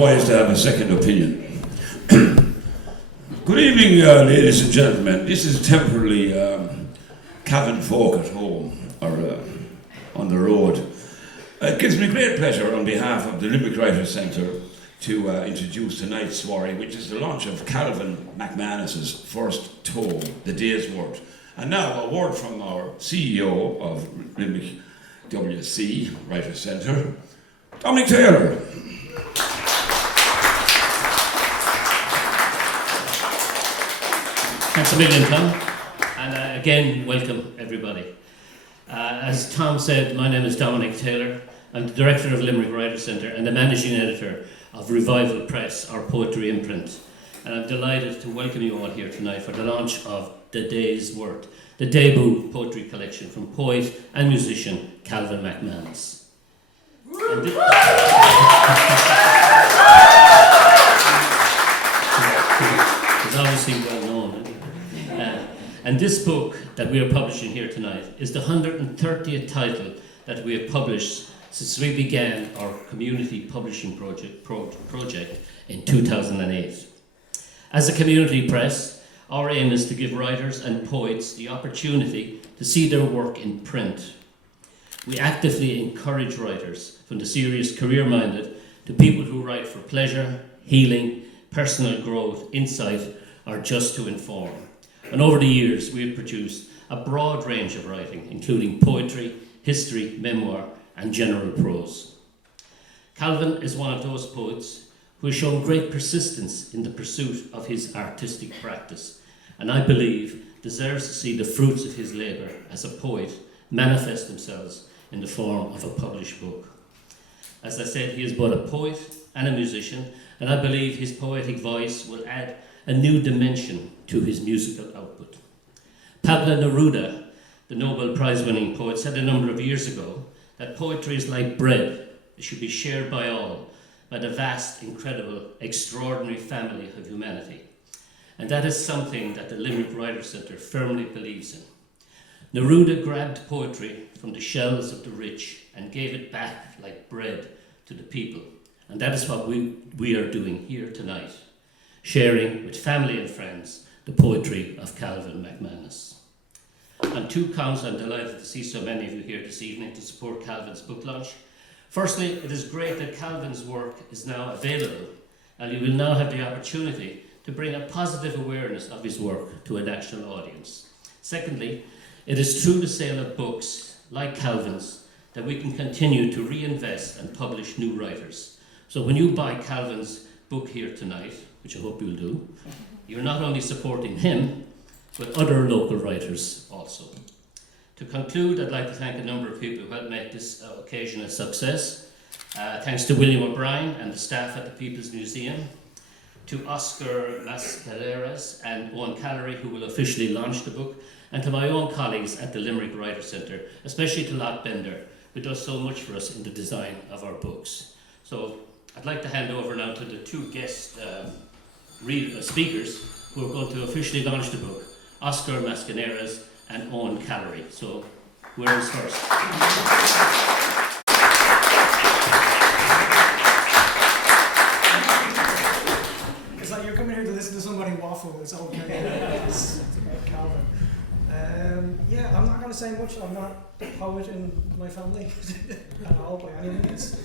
wise to have a second opinion. Good evening, ladies and gentlemen. This is temporarily Calvin folk at home or on the road. It gives me great pleasure on behalf of the Limerick Writers Centre to introduce tonight's soiree, which is the launch of Calvin McManus's first tome, The Day's Word. And now a word from our CEO of Limerick WC Writers Centre, Dominic Taylor. Thanks a million, Tom. And again, welcome everybody. As Tom said, my name is Dominic Taylor. I'm the director of Limerick Writers Centre and the managing editor of Revival Press, our poetry imprint. And I'm delighted to welcome you all here tonight for the launch of The Day's Word, the debut poetry collection from poet and musician Calvin McManus. He's obviously well known. And this book that we are publishing here tonight is the 130th title that we have published since we began our community publishing project in 2008. As a community press, our aim is to give writers and poets the opportunity to see their work in print. We actively encourage writers, from the serious career-minded to people who write for pleasure, healing, personal growth, insight, or just to inform. And over the years, we have produced a broad range of writing, including poetry, history, memoir, and general prose. Calvin is one of those poets who has shown great persistence in the pursuit of his artistic practice, and I believe deserves to see the fruits of his labour as a poet manifest themselves in the form of a published book. As I said, he is both a poet and a musician, and I believe his poetic voice will add a new dimension to his musical output. Pablo Neruda, the Nobel Prize-winning poet, said a number of years ago that poetry is like bread. It should be shared by all, by the vast, incredible, extraordinary family of humanity. And that is something that the Limerick Writers Centre firmly believes in. Neruda grabbed poetry from the shelves of the rich and gave it back like bread to the people. And that is what we are doing here tonight, sharing with family and friends the poetry of Calvin McManus. On two counts, I'm delighted to see so many of you here this evening to support Calvin's book launch. Firstly, it is great that Calvin's work is now available, and you will now have the opportunity to bring a positive awareness of his work to a national audience. Secondly, it is through the sale of books like Calvin's that we can continue to reinvest and publish new writers. So when you buy Calvin's book here tonight, which I hope you'll do, you're not only supporting him, but other local writers also. To conclude, I'd like to thank a number of people who helped make this occasion a success. Thanks to William O'Brien and the staff at the People's Museum, to Óscar Mascareñas and Eoin Callery, who will officially launch the book, and to my own colleagues at the Limerick Writers Centre, especially to Lot Bender, who does so much for us in the design of our books. So I'd like to hand over now to the two guest speakers who are going to officially launch the book, Óscar Mascareñas and Eoin Callery. So, where is first? It's like you're coming here to listen to somebody waffle. It's okay. It's about Calvin. Yeah, I'm not going to say much. I'm not the poet in my family at all by any means.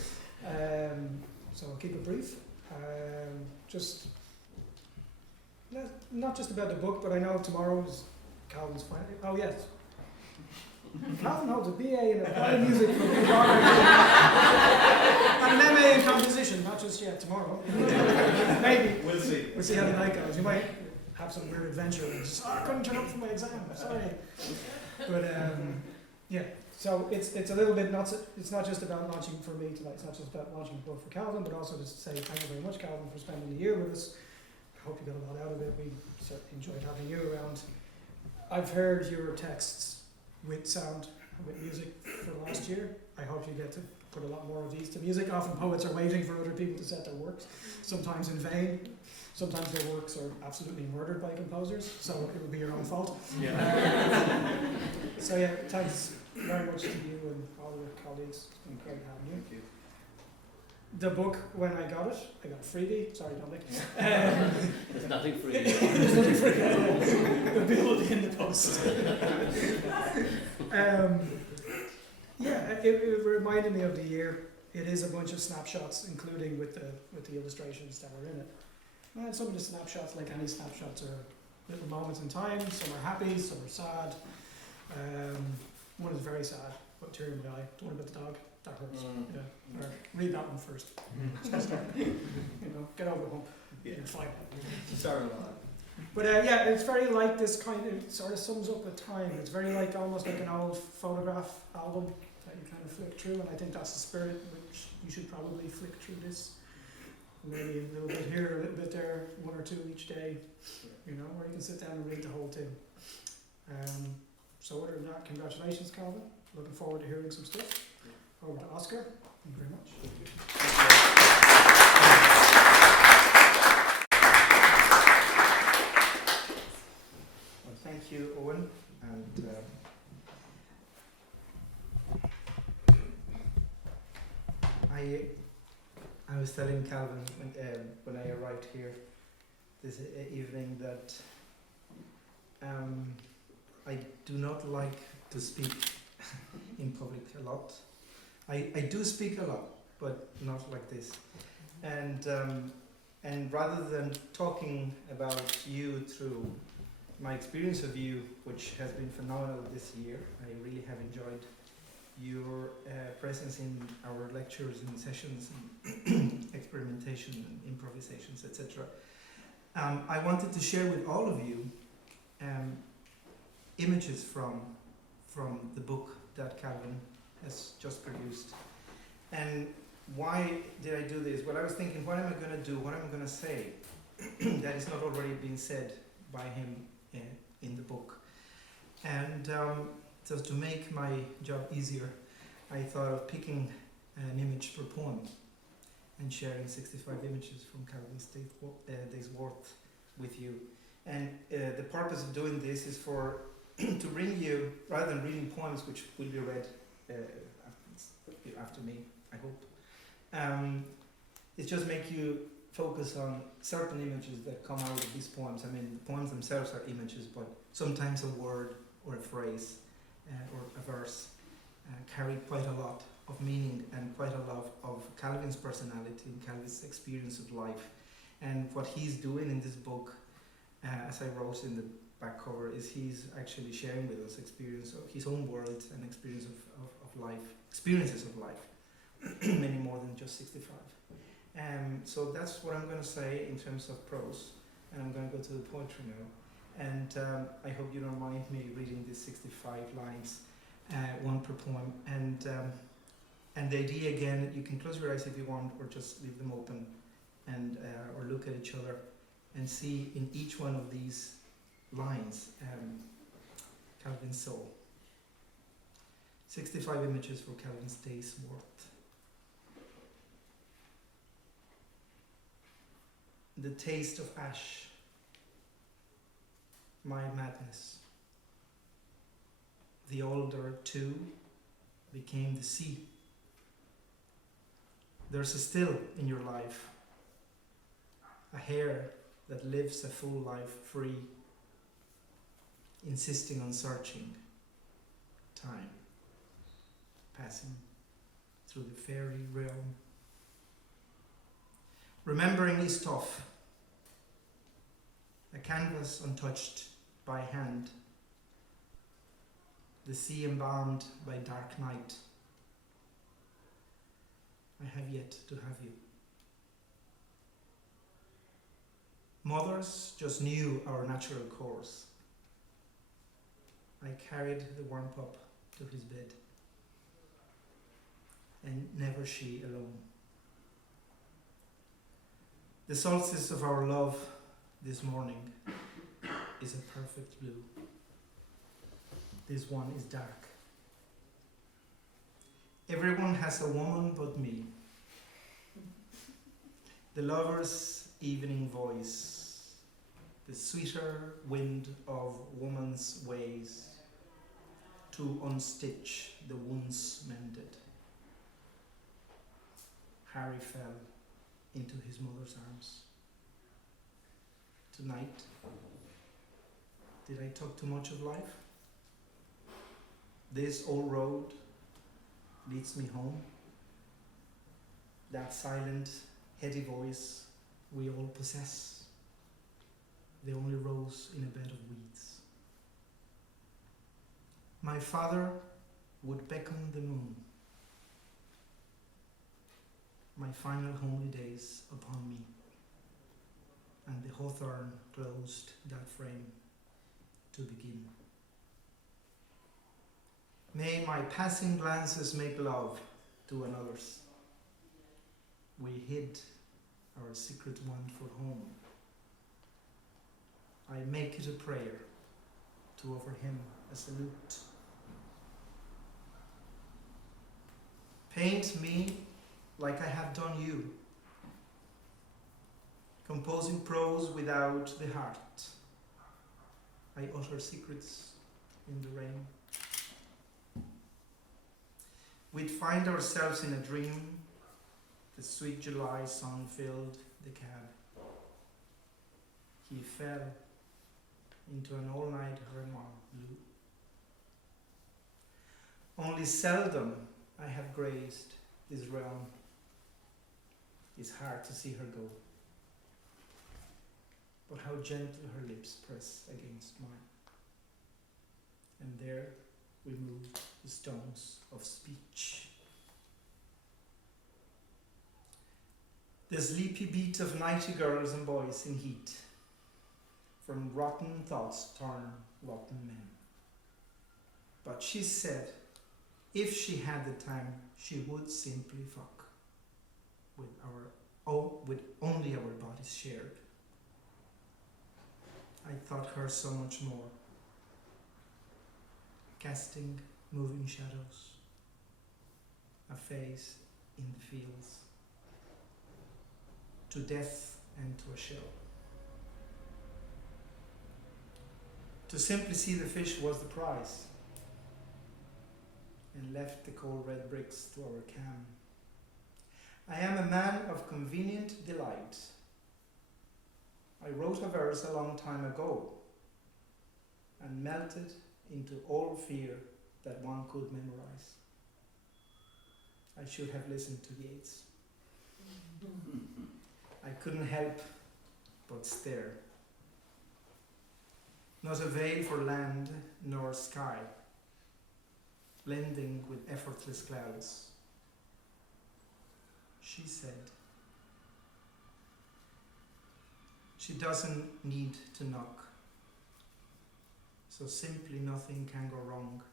So I'll keep it brief. Not just about the book, but I know tomorrow is Calvin's final. Oh yes, Calvin holds a BA in applied music from and an MA in composition. Not just yet tomorrow. Maybe we'll see. We'll see how the night goes. You might have some weird adventure and just I couldn't turn up for my exam. Sorry, but yeah. So it's a little bit it's not just about launching for me tonight. It's not just about launching a book for Calvin, but also to say thank you very much, Calvin, for spending the year with us. I hope you got a lot out of it. We certainly enjoyed having you around. I've heard your texts with sound, with music for last year. I hope you get to put a lot more of these to music. Often poets are waiting for other people to set their works, sometimes in vain. Sometimes their works are absolutely murdered by composers, so it will be your own fault. Yeah. So yeah, thanks very much to you and all your colleagues. It's been great having you. the book, when I got it a freebie. Sorry, Dominic. There's nothing free. There's nothing free. The bill will be in the post. It reminded me of the year. It is a bunch of snapshots, including with the illustrations that were in it. And some of the snapshots, like any snapshots, are little moments in time. Some are happy, some are sad. One is very sad, but tear in my eye. The one about the dog, that hurts. Yeah. Or read that one first. Just, get over the hump. Yeah. You're fine. Sorry about that. But it's very like this kind of, it sort of sums up with time. It's very like almost like an old photograph album that you kind of flick through, and I think that's the spirit which you should probably flick through this. Maybe a little bit here, a little bit there, one or two each day, or you can sit down and read the whole thing. So other than that, congratulations, Calvin. Looking forward to hearing some stuff. Over to Óscar. Thank you very much. Well, thank you, Eoin. And I was telling Calvin when I arrived here this evening that I do not like to speak in public a lot. I do speak a lot, but not like this. And rather than talking about you through my experience of you, which has been phenomenal this year, I really have enjoyed your presence in our lectures and sessions and experimentation and improvisations, etc. I wanted to share with all of you images from the book that Calvin has just produced. And why did I do this? Well, I was thinking, what am I going to do? What am I going to say that is not already being said by him in the book? And so to make my job easier, I thought of picking an image per poem and sharing 65 images from Calvin's Day's Worth with you. And the purpose of doing this is to bring you, rather than reading poems which will be read after me, I hope, it's just make you focus on certain images that come out of these poems. I mean, the poems themselves are images, but sometimes a word or a phrase or a verse carry quite a lot of meaning and quite a lot of Calvin's personality and Calvin's experience of life. And what he's doing in this book, as I wrote in the back cover, is he's actually sharing with us experience of his own world and experiences of life, many more than just 65. So that's what I'm going to say in terms of prose, and I'm going to go to the poetry now. And I hope you don't mind me reading these 65 lines, one per poem. And the idea, again, you can close your eyes if you want, or just leave them open, and or look at each other and see in each one of these lines Calvin's soul. 65 images for Calvin's Day's Worth. The taste of ash, my madness. The older too became the sea. There's a still in your life, a hair that lives a full life free, insisting on searching time, passing through the fairy realm. Remembering is tough, a canvas untouched by hand, the sea embalmed by dark night. I have yet to have you. Mothers just knew our natural course. I carried the warm pup to his bed, and never she alone. The solstice of our love this morning is a perfect blue. This one is dark. Everyone has a woman but me. The lover's evening voice, the sweeter wind of woman's ways, to unstitch the wounds mended. Harry fell into his mother's arms. Tonight, did I talk too much of life? This old road leads me home. That silent, heady voice we all possess. The only rose in a bed of weeds. My father would beckon the moon. My final homely days upon me. And the hawthorn closed that frame to begin. May my passing glances make love to another's. We hid our secret one for home. I make it a prayer to offer him a salute. Paint me like I have done you, composing prose without the heart. I utter secrets in the rain. We'd find ourselves in a dream. The sweet July sun filled the cab. He fell into an all-night Renoir blue. Only seldom I have grazed this realm. It's hard to see her go. But how gentle her lips press against mine. And there we move the stones of speech. The sleepy beat of nightingales and boys in heat. From rotten thoughts turn rotten men. But she said, if she had the time, she would simply fuck with only our bodies shared. I thought her so much more, casting moving shadows, a face in the fields, to death and to a shell. To simply see the fish was the prize, and left the cold red bricks to our cam. I am a man of convenient delight. I wrote a verse a long time ago, and melted into all fear that one could memorize. I should have listened to Yeats. I couldn't help but stare. Not a veil for land nor sky, blending with effortless clouds. She said, she doesn't need to knock, so simply nothing can go wrong.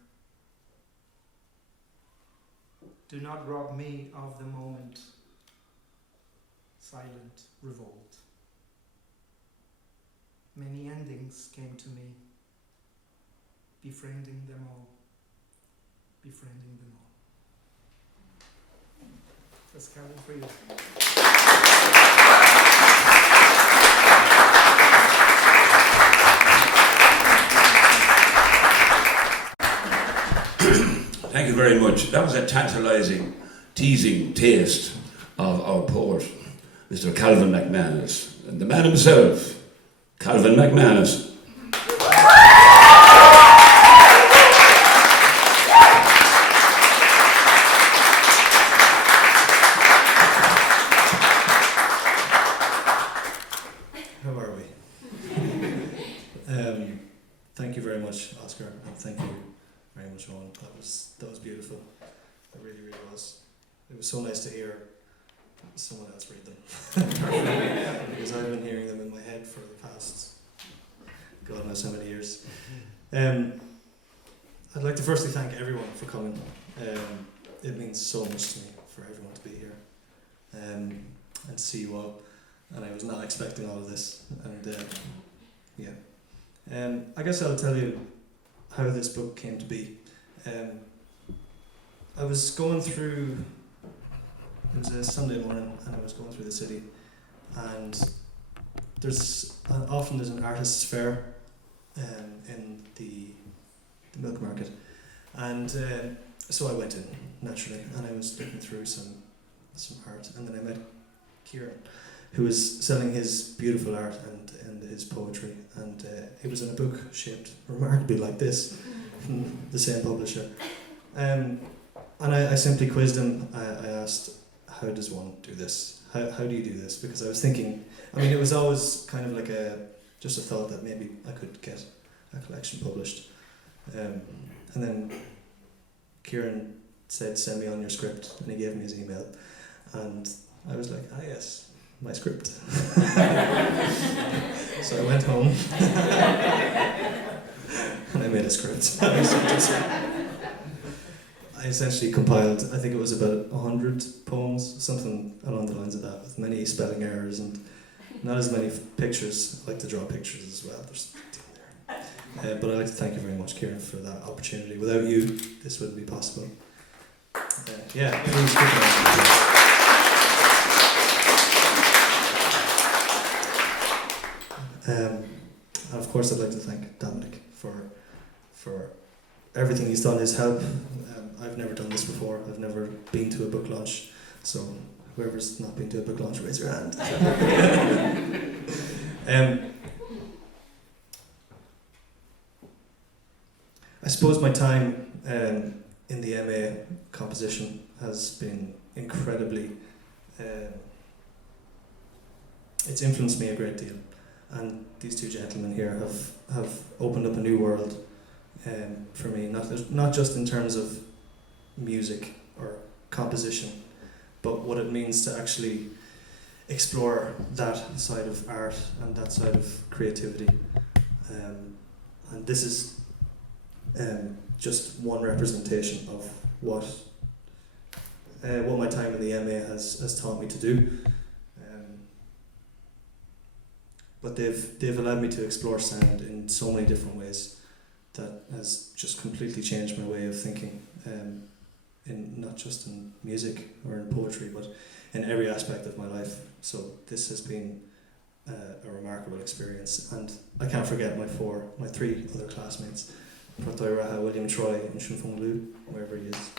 Do not rob me of the moment, silent revolt. Many endings came to me, befriending them all. That's Callery for you. Thank you very much. That was a tantalising, teasing taste of our poet, Mr. Calvin McManus, and the man himself, Calvin McManus. How are we? Thank you very much, Óscar, and thank you very much, Eoin. That was beautiful. It really, really was. It was so nice to hear someone else read them. Because I've been hearing them in my head for the past God knows how many years. I'd like to firstly thank everyone for coming. It means so much to me for everyone to be here and to see you all. And I was not expecting all of this. And I guess I'll tell you how this book came to be. I was going through, it was a Sunday morning, and I was going through the city, and often there's an artist's fair in the milk market, and so I went in naturally, and I was looking through some some art, and then I met Kieran, who was selling his beautiful art and his poetry, and it was in a book shaped remarkably like this, from the same publisher. And I simply quizzed him. I asked, how does one do this? How do you do this? Because I was thinking, I mean, it was always kind of like just a thought that maybe I could get a collection published. And then Kieran said, send me on your script, and he gave me his email. And I was like, yes, my script. So I went home and I made a script. I essentially compiled, I think it was about 100 poems, something along the lines of that, with many spelling errors and not as many pictures. I like to draw pictures as well. There's there. But I'd like to thank you very much, Kieran, for that opportunity. Without you, this wouldn't be possible. Please keep and of course, I'd like to thank Dominic for everything he's done, his help. I've never done this before. I've never been to a book launch, so whoever's not been to a book launch, raise your hand. I suppose my time in the MA composition has been incredibly, it's influenced me a great deal, and these two gentlemen here have opened up a new world for me, not just in terms of music or composition, but what it means to actually explore that side of art and that side of creativity. And this is just one representation of what my time in the MA has taught me to do. But they've allowed me to explore sound in so many different ways that has just completely changed my way of thinking, in not just in music or in poetry, but in every aspect of my life. So this has been a remarkable experience, and I can't forget my three other classmates, Protoy Raha, William Troy, and Shunfung Lu, wherever he is.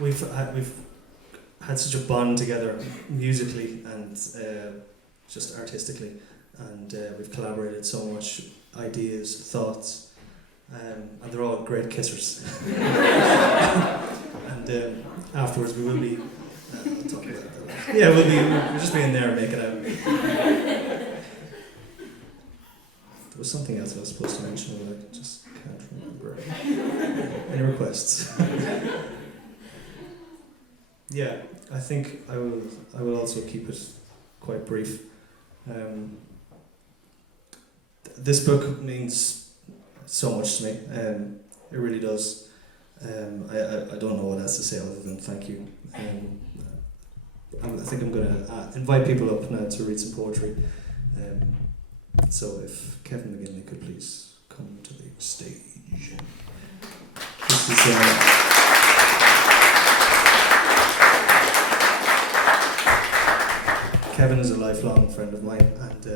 We've had such a bond together musically and just artistically, and we've collaborated so much, ideas, thoughts, and they're all great kissers. And afterwards we will be, I'll talk about that. Yeah, we'll just be in there making out. There was something else I was supposed to mention, but I just can't remember. Any requests? Yeah, I think I will also keep it quite brief. This book means so much to me. It really does. I don't know what else to say other than thank you. I think I'm going to invite people up now to read some poetry. So if Kevin McGinley could please come to the stage. This is Kevin is a lifelong friend of mine and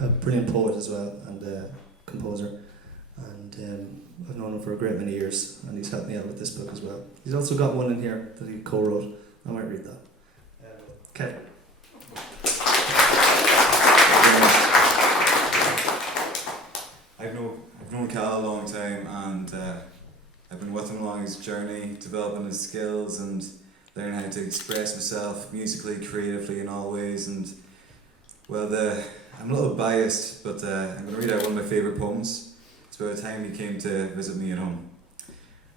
a brilliant poet as well, and composer, and I've known him for a great many years, and he's helped me out with this book as well. He's also got one in here that he co-wrote. I might read that. Kevin. I've known Cal a long time, and I've been with him along his journey, developing his skills and learning how to express myself musically, creatively in all ways. And well, I'm a little biased, but I'm going to read out one of my favourite poems. It's about the time he came to visit me at home.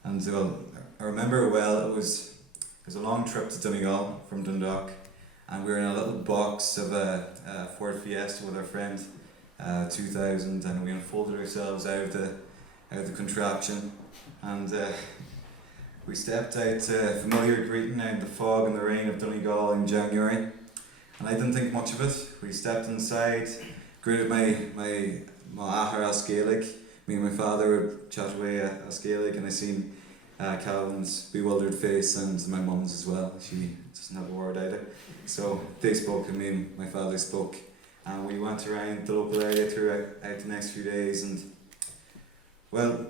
And well, I remember it well. It was a long trip to Donegal from Dundalk, and we were in a little box of a Ford Fiesta with our friend, 2000, and we unfolded ourselves out of the contraption, and we stepped out to a familiar greeting out in the fog and the rain of Donegal in January, and I didn't think much of it. We stepped inside, greeted my ahar as Gaelic. Me and my father would chat away as Gaelic, and I seen Calvin's bewildered face and my mum's as well. She doesn't have a word either. So they spoke, and me and my father spoke, and we went around the local area throughout the next few days. And well,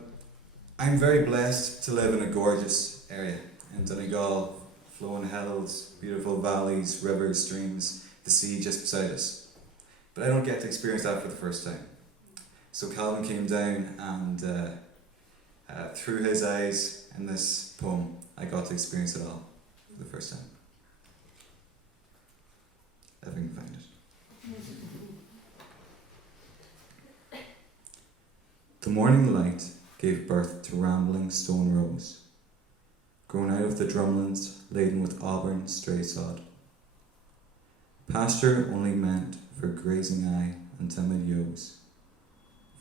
I'm very blessed to live in a gorgeous area in Donegal, flowing hills, beautiful valleys, rivers, streams, the sea just beside us. But I don't get to experience that for the first time. So Calvin came down and through his eyes in this poem, I got to experience it all for the first time. If I can find it. The morning light gave birth to rambling stone rows, grown out of the drumlins laden with auburn stray sod. Pasture only meant for grazing eye and timid ewes,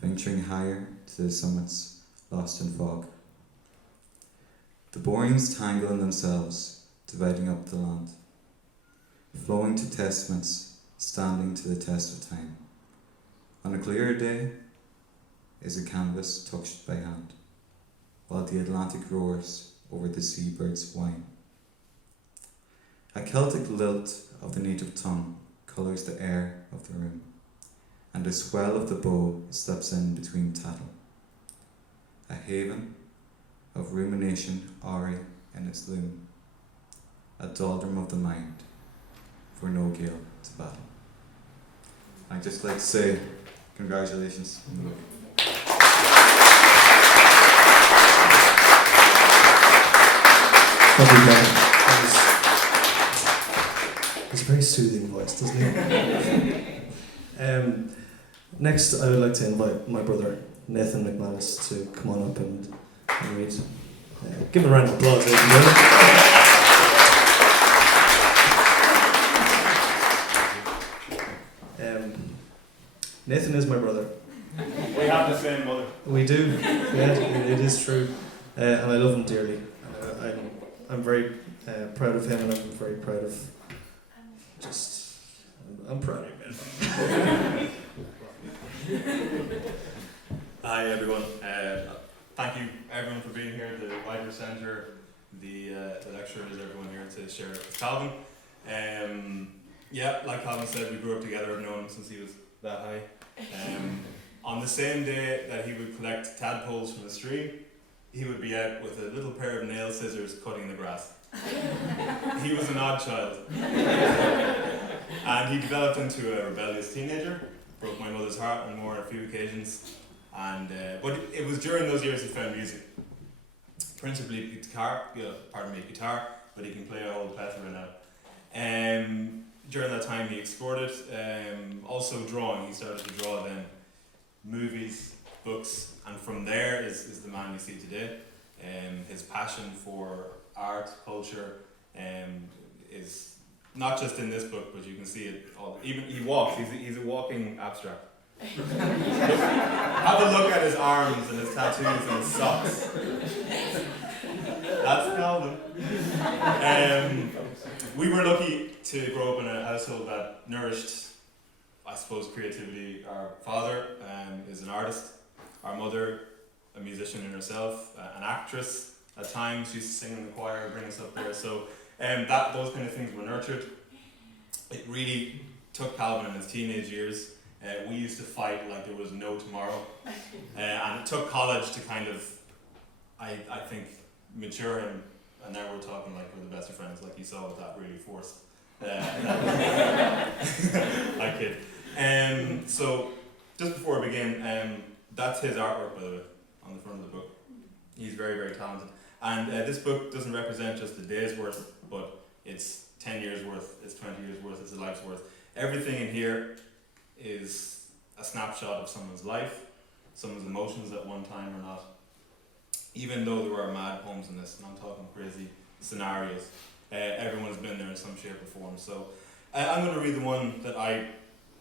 venturing higher to the summits lost in fog. The borings tangle in themselves, dividing up the land, flowing to testaments, standing to the test of time. On a clearer day is a canvas touched by hand, while the Atlantic roars over the seabird's whine. A Celtic lilt of the native tongue colours the air of the room, and a swell of the bow slips in between tattle. A haven of rumination awry in its loom, a doldrum of the mind, for no gale to battle. I'd just like to say congratulations on the book. Lovely, Kevin. It's a very soothing voice, doesn't it? Next, I would like to invite my brother Nathan McManus to come on up and read. Give him a round of applause, ladies and gentlemen. Nathan is my brother. We have the same mother. We do, yeah, it is true, and I love him dearly. I'm very proud of him, and I'm very proud of I'm proud of him. Hi everyone. Thank you everyone for being here, the Wider Centre, the lecturers, everyone here to share with Calvin. Yeah, like Calvin said, we grew up together. I've known him since he was that high. On the same day that he would collect tadpoles from the stream, he would be out with a little pair of nail scissors cutting the grass. He was an odd child. And he developed into a rebellious teenager, broke my mother's heart on more than a few occasions. And but it was during those years he found music. Principally guitar, but he can play a whole plethora now. During that time he explored it. Also drawing, he started to draw then movies, books, and from there is the man we see today. His passion for art, culture, is not just in this book, but you can see it all. Even he walks, he's a walking abstract. Have a look at his arms and his tattoos and his socks. That's Calvin. We were lucky to grow up in a household that nourished, I suppose, creativity. Our father is an artist. Our mother, a musician in herself, an actress. At times, she used to sing in the choir, bring us up there. So those kind of things were nurtured. It really took Calvin in his teenage years. We used to fight like there was no tomorrow. And it took college to kind of, I think, mature him. And now we're talking like we're the best of friends, like you saw with that really forced. That kid. So, just before I begin, that's his artwork, by the way, on the front of the book. He's very, very talented. And this book doesn't represent just a day's worth, but it's 10 years worth, it's 20 years worth, it's a life's worth. Everything in here is a snapshot of someone's life, someone's emotions at one time or not. Even though there are mad poems in this, and I'm talking crazy scenarios, everyone's been there in some shape or form. So I'm going to read the one that I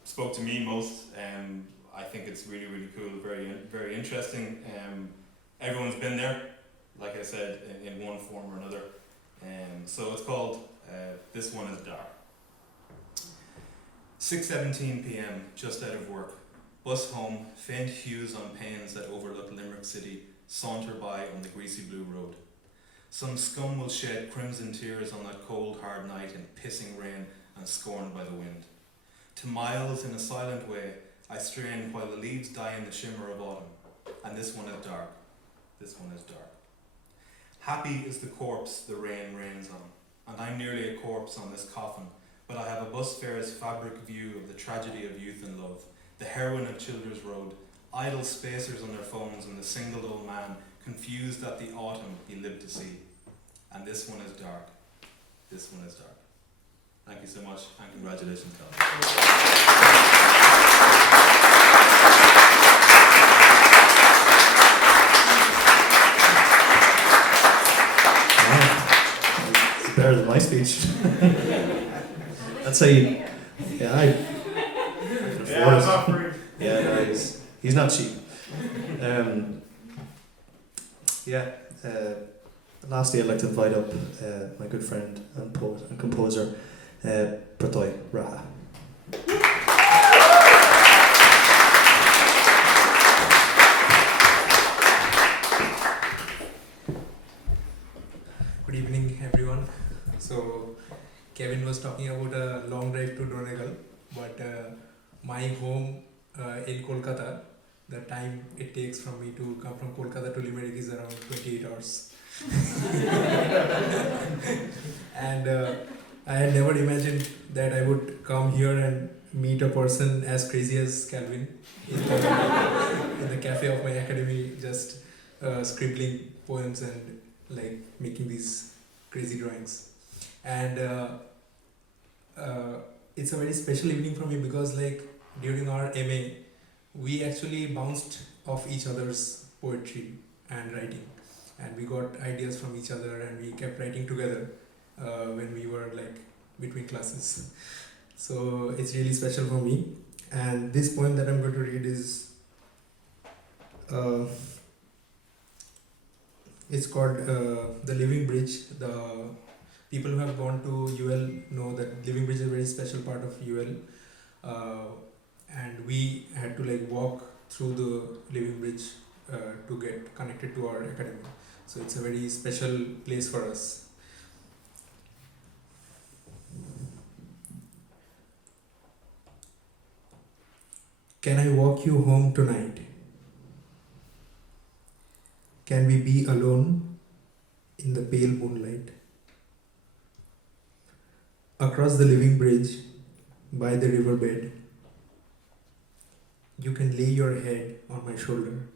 spoke to me most. I think it's really, really cool, very, very interesting. Everyone's been there, like I said, in one form or another. So it's called This One Is Dark. 6:17 p.m, just out of work. Bus home, faint hues on panes that overlook Limerick City saunter by on the greasy blue road. Some scum will shed crimson tears on that cold, hard night in pissing rain and scorned by the wind. To miles in a silent way, I strain while the leaves die in the shimmer of autumn, and this one is dark. this one is dark. Happy is the corpse the rain rains on, and I'm nearly a corpse on this coffin, but I have a bus fare's fabric view of the tragedy of youth and love, the heroine of Childers Road, idle spacers on their phones, and the single old man confused at the autumn he lived to see. And this one is dark. This one is dark. Thank you so much, and congratulations, Callery. It's better than my speech. That's how you. Yeah, I can afford it. Yeah, no, he's not cheap. Lastly, I'd like to invite up my good friend and poet and composer, Pratoy Raha. Good evening, everyone. So, Kevin was talking about a long drive to Donegal, but my home in Kolkata, the time it takes from me to come from Kolkata to Limerick is around 28 hours. And I had never imagined that I would come here and meet a person as crazy as Calvin in the cafe of my academy, just scribbling poems and like making these crazy drawings. And it's a very special evening for me because like during our MA, we actually bounced off each other's poetry and writing, and we got ideas from each other, and we kept writing together when we were like between classes. So it's really special for me. And this poem that I'm going to read is it's called The Living Bridge. The people who have gone to UL know that Living Bridge is a very special part of UL. And we had to like walk through the Living Bridge to get connected to our academy. So it's a very special place for us. Can I walk you home tonight? Can we be alone in the pale moonlight? Across the living bridge, by the riverbed, you can lay your head on my shoulder.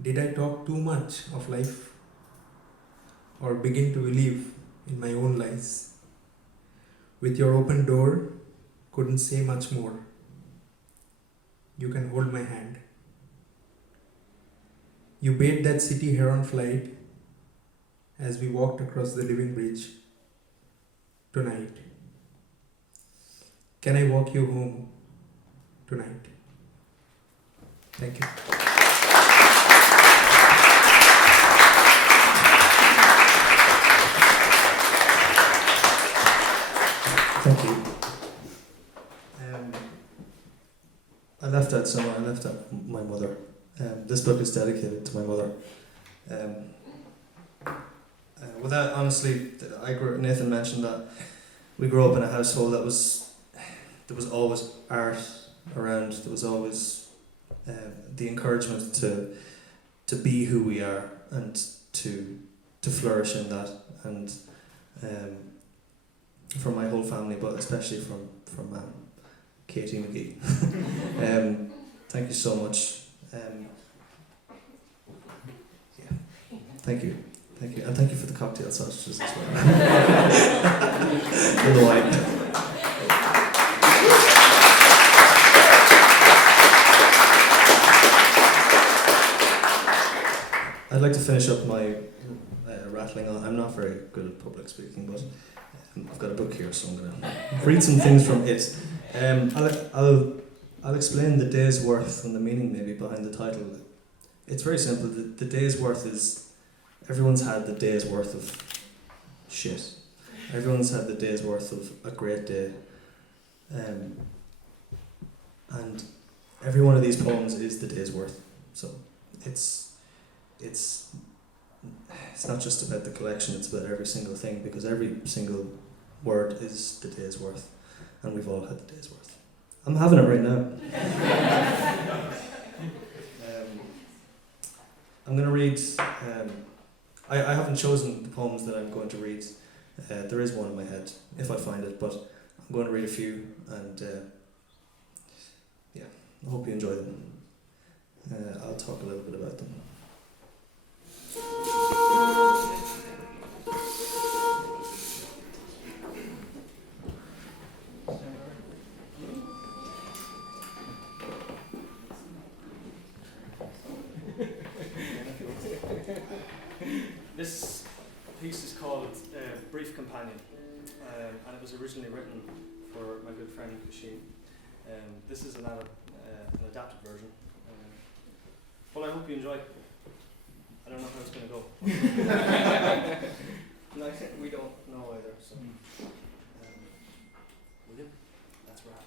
Did I talk too much of life, or begin to believe in my own lies? With your open door, couldn't say much more. You can hold my hand. You bade that city heron flight as we walked across the living bridge tonight. Can I walk you home tonight? Thank you. Thank you. I left out somewhere. I left out my mother. This book is dedicated to my mother. With that, honestly, Nathan mentioned that we grew up in a household there was always art around. There was always the encouragement to be who we are and to flourish in that. And from my whole family, but especially from Katie McGee. Thank you so much. Thank you, and thank you for the cocktail sausages as well. And the wine. I'd like to finish up my rattling on. I'm not very good at public speaking, but I've got a book here, so I'm going to read some things from it. I'll explain the day's worth and the meaning maybe behind the title. It's very simple. The day's worth is everyone's had the day's worth of shit. Everyone's had the day's worth of a great day. And every one of these poems is the day's worth. So it's not just about the collection, it's about every single thing, because every single word is the day's worth, and we've all had the day's worth. I'm having it right now. I'm going to read. I haven't chosen the poems that I'm going to read. There is one in my head, if I find it, but I'm going to read a few, and I hope you enjoy them. I'll talk a little bit about them. This piece is called Brief Companion, and it was originally written for my good friend Kashin. This is an adapted version. Well, I hope you enjoy it. I don't know how it's going to go. And I think we don't know either, so. William, that's wrap.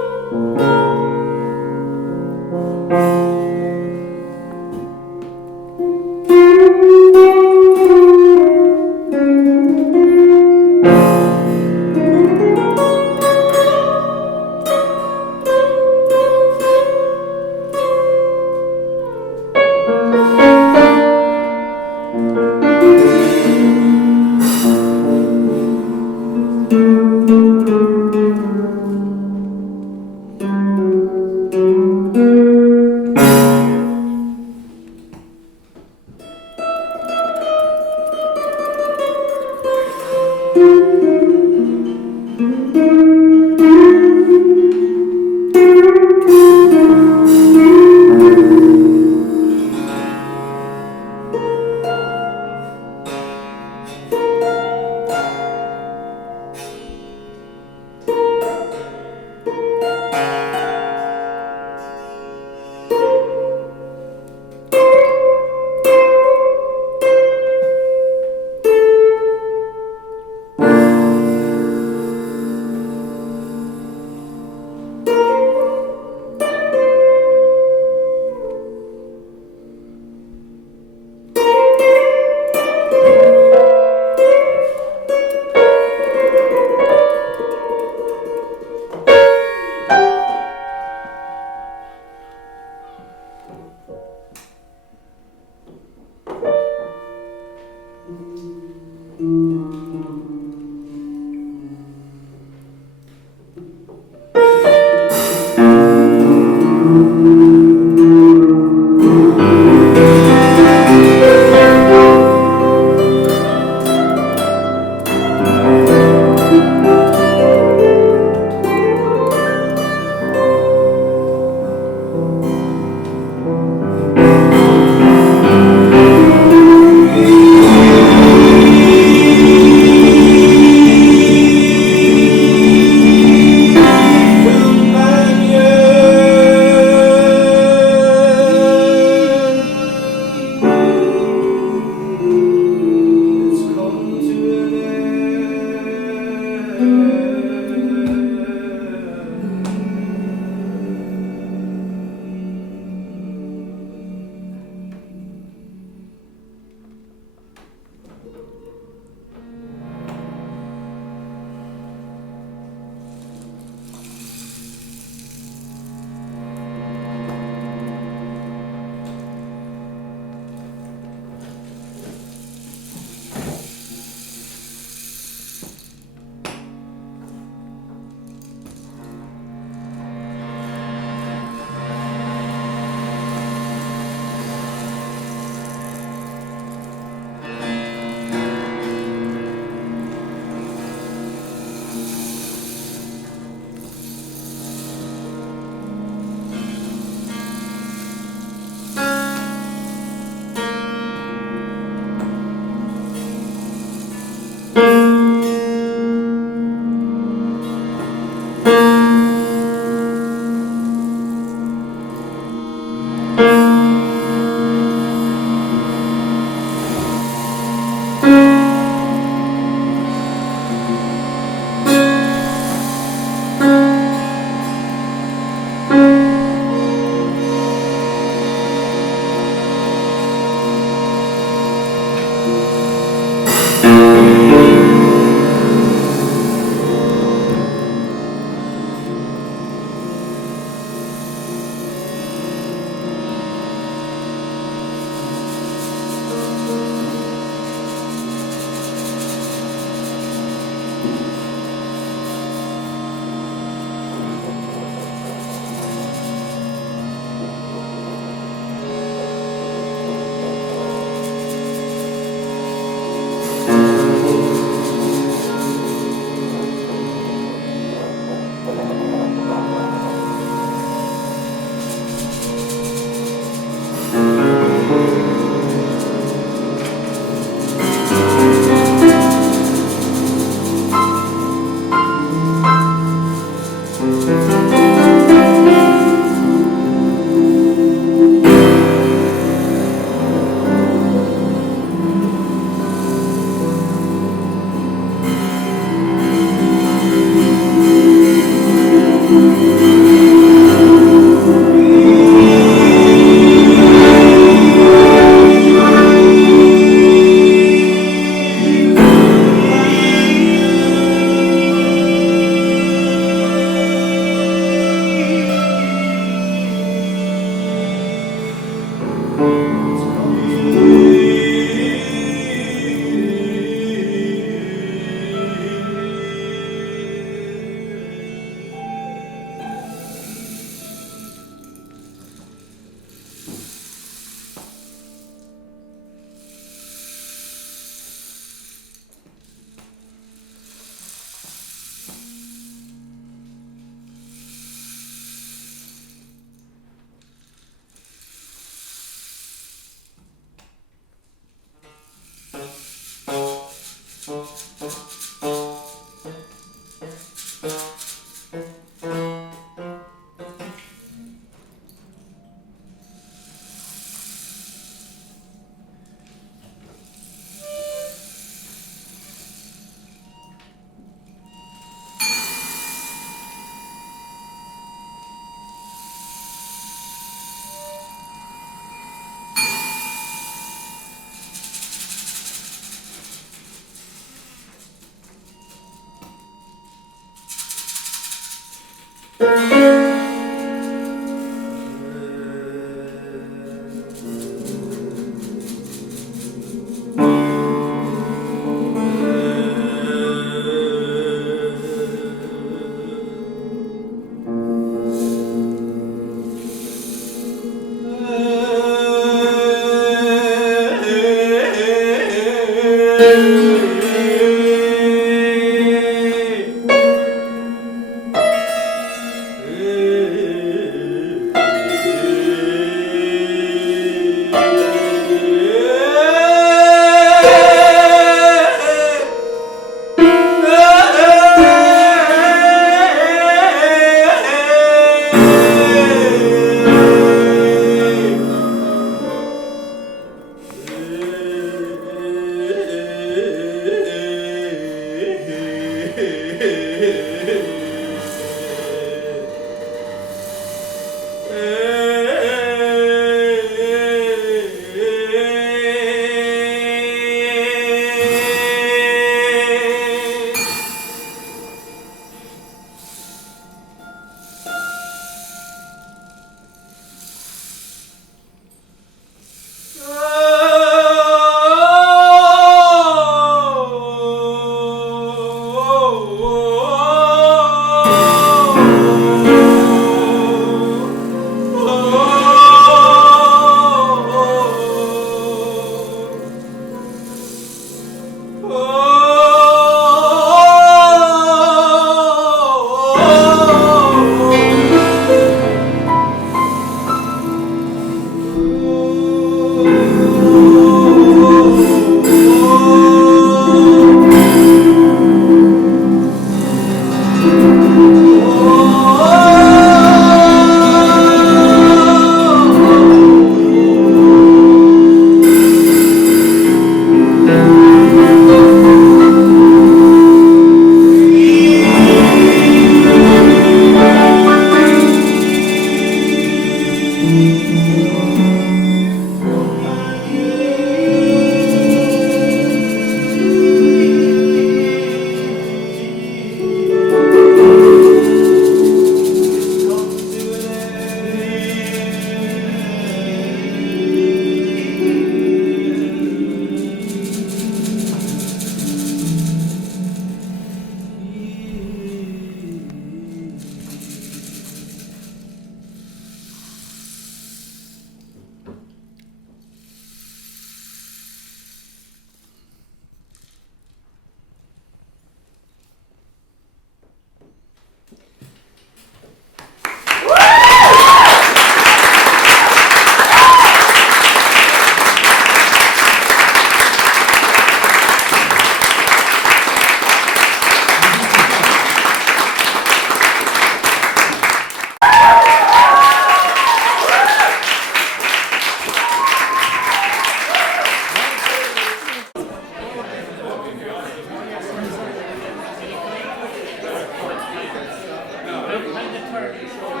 Sorry.